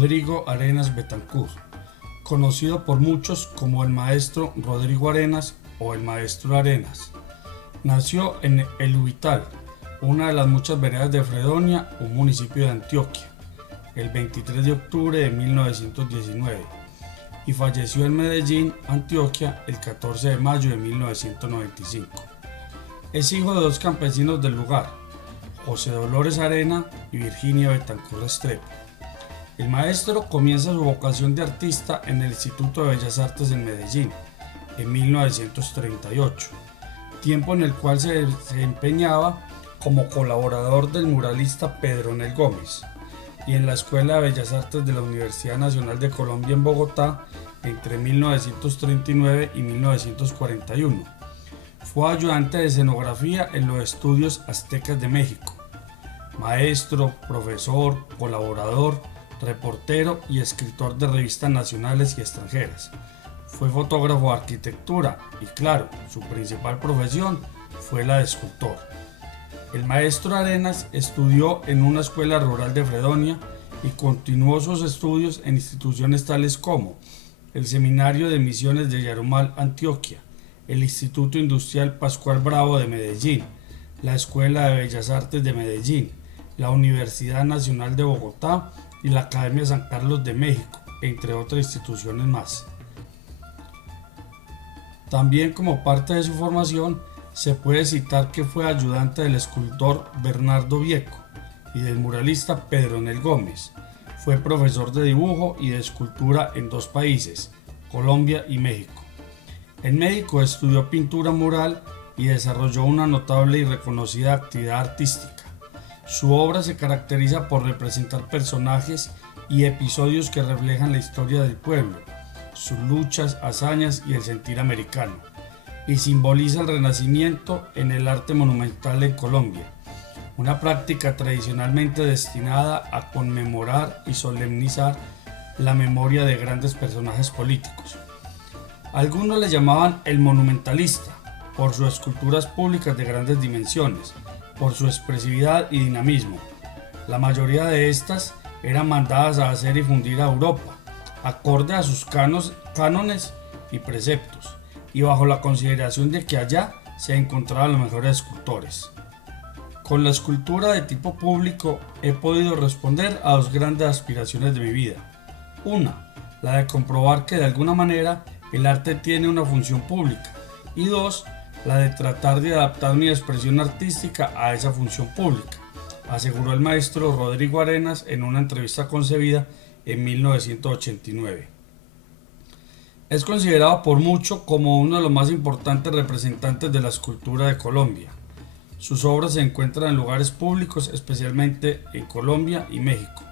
Rodrigo Arenas Betancourt, conocido por muchos como el maestro Rodrigo Arenas o el maestro Arenas. Nació en El Ubital, una de las muchas veredas de Fredonia, un municipio de Antioquia, el 23 de octubre de 1919 y falleció en Medellín, Antioquia, el 14 de mayo de 1995. Es hijo de dos campesinos del lugar, José Dolores Arena y Virginia Betancourt Restrepo. El maestro comienza su vocación de artista en el Instituto de Bellas Artes en Medellín, en 1938, tiempo en el cual se desempeñaba como colaborador del muralista Pedro Nel Gómez, y en la Escuela de Bellas Artes de la Universidad Nacional de Colombia en Bogotá entre 1939 y 1941. Fue ayudante de escenografía en los estudios aztecas de México. Maestro, profesor, colaborador, reportero y escritor de revistas nacionales y extranjeras. Fue fotógrafo de arquitectura y, claro, su principal profesión fue la de escultor. El maestro Arenas estudió en una escuela rural de Fredonia y continuó sus estudios en instituciones tales como el Seminario de Misiones de Yarumal, Antioquia, el Instituto Industrial Pascual Bravo de Medellín, la Escuela de Bellas Artes de Medellín, la Universidad Nacional de Bogotá y la Academia San Carlos de México, entre otras instituciones más. También como parte de su formación se puede citar que fue ayudante del escultor Bernardo Vieco y del muralista Pedro Nel Gómez. Fue profesor de dibujo y de escultura en dos países, Colombia y México. En México estudió pintura mural y desarrolló una notable y reconocida actividad artística. Su obra se caracteriza por representar personajes y episodios que reflejan la historia del pueblo, sus luchas, hazañas y el sentir americano, y simboliza el renacimiento en el arte monumental en Colombia, una práctica tradicionalmente destinada a conmemorar y solemnizar la memoria de grandes personajes políticos. Algunos le llamaban el monumentalista por sus esculturas públicas de grandes dimensiones, por su expresividad y dinamismo. La mayoría de estas eran mandadas a hacer y fundir a Europa, acorde a sus cánones y preceptos, y bajo la consideración de que allá se encontraban los mejores escultores. Con la escultura de tipo público he podido responder a dos grandes aspiraciones de mi vida. Una, la de comprobar que de alguna manera el arte tiene una función pública, y dos, la de tratar de adaptar mi expresión artística a esa función pública, aseguró el maestro Rodrigo Arenas en una entrevista concebida en 1989. Es considerado por muchos como uno de los más importantes representantes de la escultura de Colombia. Sus obras se encuentran en lugares públicos, especialmente en Colombia y México.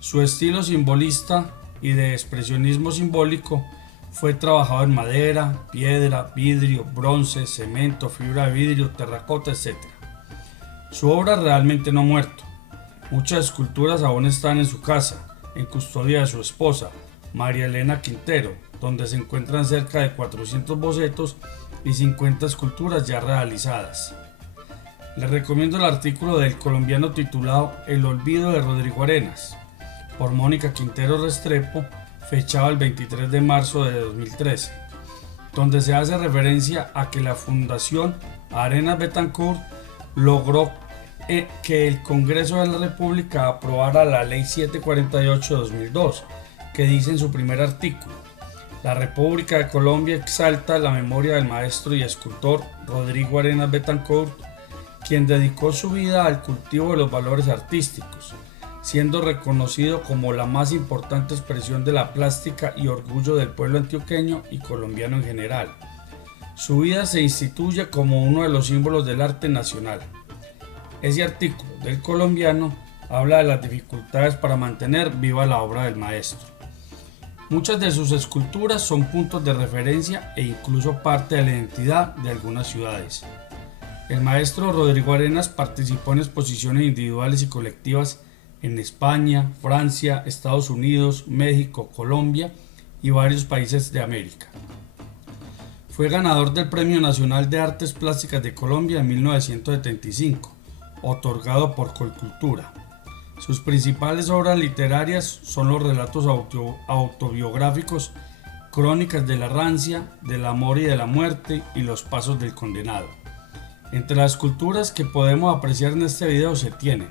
Su estilo simbolista y de expresionismo simbólico fue trabajado en madera, piedra, vidrio, bronce, cemento, fibra de vidrio, terracota, etc. Su obra realmente no ha muerto. Muchas esculturas aún están en su casa, en custodia de su esposa, María Elena Quintero, donde se encuentran cerca de 400 bocetos y 50 esculturas ya realizadas. Les recomiendo el artículo del colombiano titulado El olvido de Rodrigo Arenas, por Mónica Quintero Restrepo, fechado el 23 de marzo de 2013, donde se hace referencia a que la Fundación Arenas Betancourt logró que el Congreso de la República aprobara la Ley 748 de 2002, que dice en su primer artículo: la República de Colombia exalta la memoria del maestro y escultor Rodrigo Arenas Betancourt, quien dedicó su vida al cultivo de los valores artísticos, siendo reconocido como la más importante expresión de la plástica y orgullo del pueblo antioqueño y colombiano en general. Su vida se instituye como uno de los símbolos del arte nacional. Ese artículo del colombiano habla de las dificultades para mantener viva la obra del maestro. Muchas de sus esculturas son puntos de referencia e incluso parte de la identidad de algunas ciudades. El maestro Rodrigo Arenas participó en exposiciones individuales y colectivas en España, Francia, Estados Unidos, México, Colombia y varios países de América. Fue ganador del Premio Nacional de Artes Plásticas de Colombia en 1975, otorgado por Colcultura. Sus principales obras literarias son los relatos autobiográficos, Crónicas de la rancia, del amor y de la muerte y Los pasos del condenado. Entre las esculturas que podemos apreciar en este video se tienen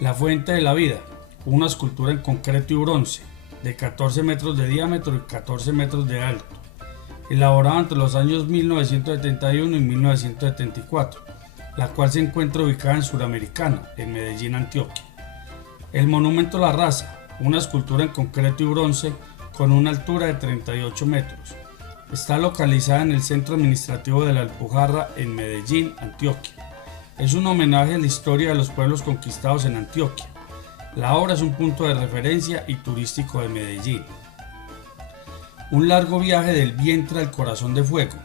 La fuente de la vida, una escultura en concreto y bronce de 14 metros de diámetro y 14 metros de alto, elaborada entre los años 1971 y 1974, la cual se encuentra ubicada en Suramericana, en Medellín, Antioquia. El monumento La Raza, una escultura en concreto y bronce con una altura de 38 metros. Está localizada en el centro administrativo de La Alpujarra, en Medellín, Antioquia. Es un homenaje a la historia de los pueblos conquistados en Antioquia. La obra es un punto de referencia y turístico de Medellín. Un largo viaje del vientre al corazón de fuego,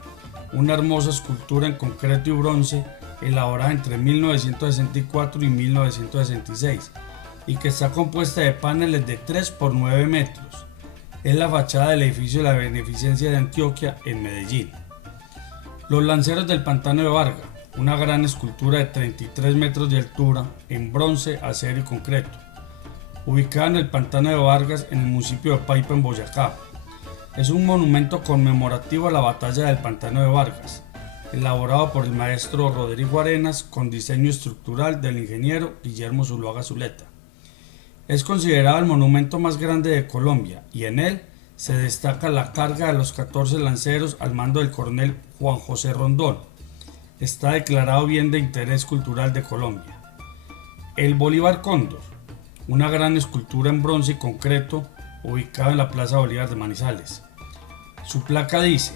una hermosa escultura en concreto y bronce elaborada entre 1964 y 1966 y que está compuesta de paneles de 3 por 9 metros. Es la fachada del edificio de la Beneficencia de Antioquia, en Medellín. Los lanceros del Pantano de Vargas, una gran escultura de 33 metros de altura en bronce, acero y concreto, ubicada en el Pantano de Vargas, en el municipio de Paipa, en Boyacá. Es un monumento conmemorativo a la batalla del Pantano de Vargas, elaborado por el maestro Rodrigo Arenas con diseño estructural del ingeniero Guillermo Zuluaga Zuleta. Es considerado el monumento más grande de Colombia y en él se destaca la carga de los 14 lanceros al mando del coronel Juan José Rondón. Está declarado bien de interés cultural de Colombia. El Bolívar Cóndor, una gran escultura en bronce y concreto ubicada en la Plaza Bolívar de Manizales. Su placa dice: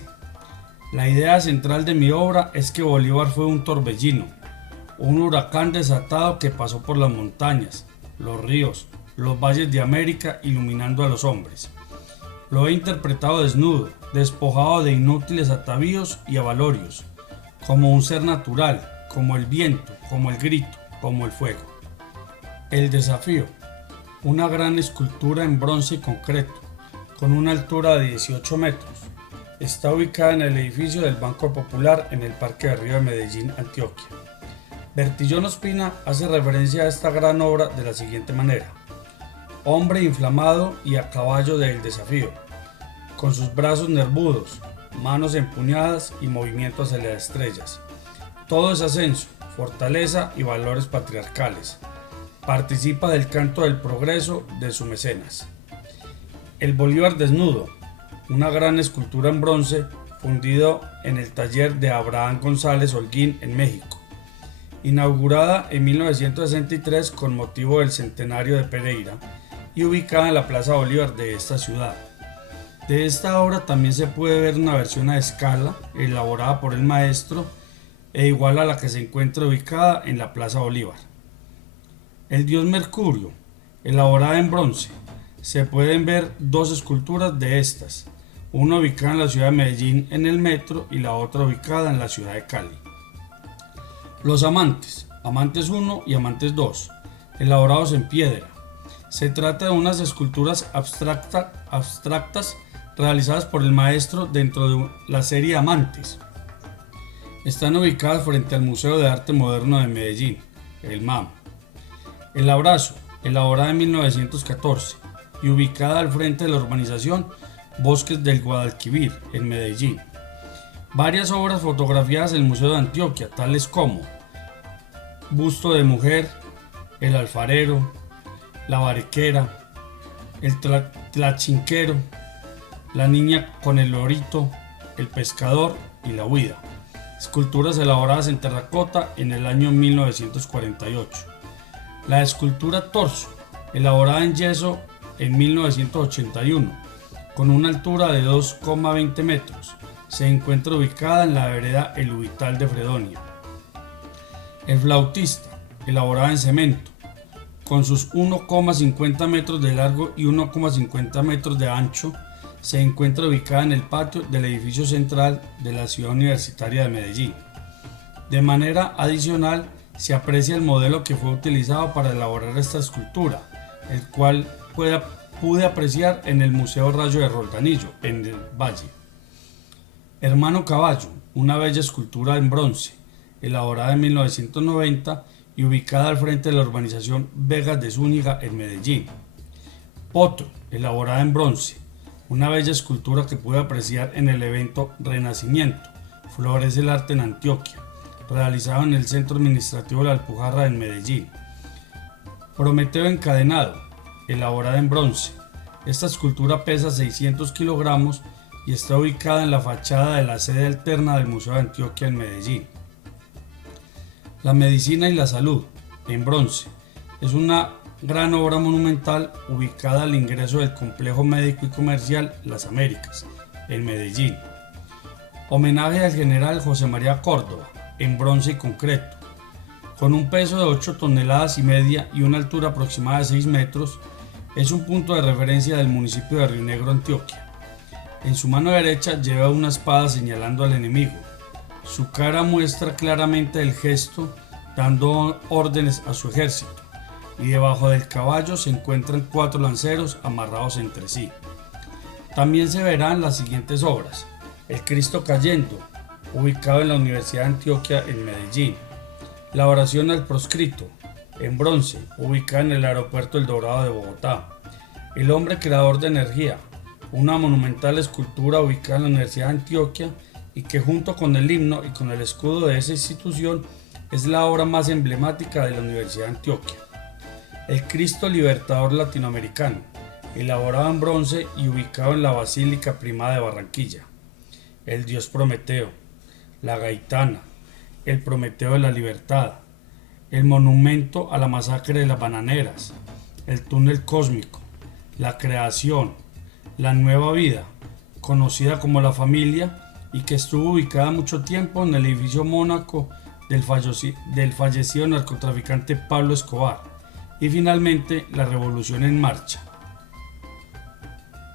la idea central de mi obra es que Bolívar fue un torbellino, un huracán desatado que pasó por las montañas, los ríos, los valles de América, iluminando a los hombres. Lo he interpretado desnudo, despojado de inútiles atavíos y avalorios, como un ser natural, como el viento, como el grito, como el fuego. El desafío, una gran escultura en bronce y concreto, con una altura de 18 metros. Está ubicada en el edificio del Banco Popular en el Parque de Río de Medellín, Antioquia. Bertillón Ospina hace referencia a esta gran obra de la siguiente manera: hombre inflamado y a caballo del desafío, con sus brazos nervudos, manos empuñadas y movimiento hacia las estrellas. Todo es ascenso, fortaleza y valores patriarcales. Participa del canto del progreso de su mecenas. El Bolívar desnudo, una gran escultura en bronce fundido en el taller de Abraham González Holguín, en México, inaugurada en 1963 con motivo del centenario de Pereira y ubicada en la Plaza Bolívar de esta ciudad. De esta obra también se puede ver una versión a escala elaborada por el maestro e igual a la que se encuentra ubicada en la Plaza Bolívar. El dios Mercurio, elaborada en bronce. Se pueden ver dos esculturas de estas, una ubicada en la ciudad de Medellín en el metro y la otra ubicada en la ciudad de Cali. Los amantes, Amantes 1 y Amantes 2, elaborados en piedra. Se trata de unas esculturas abstractas realizadas por el maestro dentro de la serie Amantes. Están ubicadas frente al Museo de Arte Moderno de Medellín, el MAM. El abrazo, elaborada en 1914 y ubicada al frente de la urbanización Bosques del Guadalquivir, en Medellín. Varias obras fotografiadas en el Museo de Antioquia, tales como Busto de mujer, El alfarero, La bariquera, El tlachinquero, La niña con el lorito, El pescador y La huida. Esculturas elaboradas en terracota en el año 1948. La escultura Torso, elaborada en yeso en 1981, con una altura de 2,20 metros, se encuentra ubicada en la vereda El Ubital de Fredonia. El flautista, elaborada en cemento, con sus 1,50 metros de largo y 1,50 metros de ancho, se encuentra ubicada en el patio del edificio central de la Ciudad Universitaria de Medellín. De manera adicional, se aprecia el modelo que fue utilizado para elaborar esta escultura, el cual pude apreciar en el Museo Rayo de Roldanillo, en el Valle. Hermano Caballo, una bella escultura en bronce, elaborada en 1990 y ubicada al frente de la urbanización Vegas de Zúñiga en Medellín. Potro, elaborada en bronce, una bella escultura que pude apreciar en el evento Renacimiento, Florece el Arte en Antioquia, realizado en el Centro Administrativo de la Alpujarra en Medellín. Prometeo encadenado, elaborada en bronce. Esta escultura pesa 600 kilogramos y está ubicada en la fachada de la sede alterna del Museo de Antioquia en Medellín. La medicina y la salud, en bronce, es una gran obra monumental ubicada al ingreso del Complejo Médico y Comercial Las Américas, en Medellín. Homenaje al general José María Córdoba, en bronce y concreto. Con un peso de 8,5 toneladas y una altura aproximada de 6 metros, es un punto de referencia del municipio de Río Negro, Antioquia. En su mano derecha lleva una espada señalando al enemigo. Su cara muestra claramente el gesto, dando órdenes a su ejército, y debajo del caballo se encuentran 4 lanceros amarrados entre sí. También se verán las siguientes obras: El Cristo Cayendo, ubicado en la Universidad de Antioquia en Medellín; La Oración al Proscrito, en bronce, ubicada en el Aeropuerto El Dorado de Bogotá; El Hombre Creador de Energía, una monumental escultura ubicada en la Universidad de Antioquia y que, junto con el himno y con el escudo de esa institución, es la obra más emblemática de la Universidad de Antioquia; El Cristo Libertador Latinoamericano, elaborado en bronce y ubicado en la Basílica Primada de Barranquilla; El Dios Prometeo, La Gaitana, El Prometeo de la Libertad; El Monumento a la Masacre de las Bananeras, El Túnel Cósmico, La Creación, La Nueva Vida, conocida como La Familia, y que estuvo ubicada mucho tiempo en el edificio Mónaco del fallecido narcotraficante Pablo Escobar; y finalmente La Revolución en Marcha.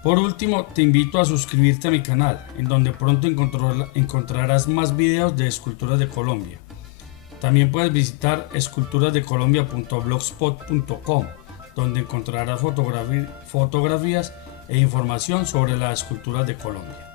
Por último, te invito a suscribirte a mi canal, en donde pronto encontrarás más videos de esculturas de Colombia. También puedes visitar esculturasdecolombia.blogspot.com, donde encontrarás fotografías e información sobre las esculturas de Colombia.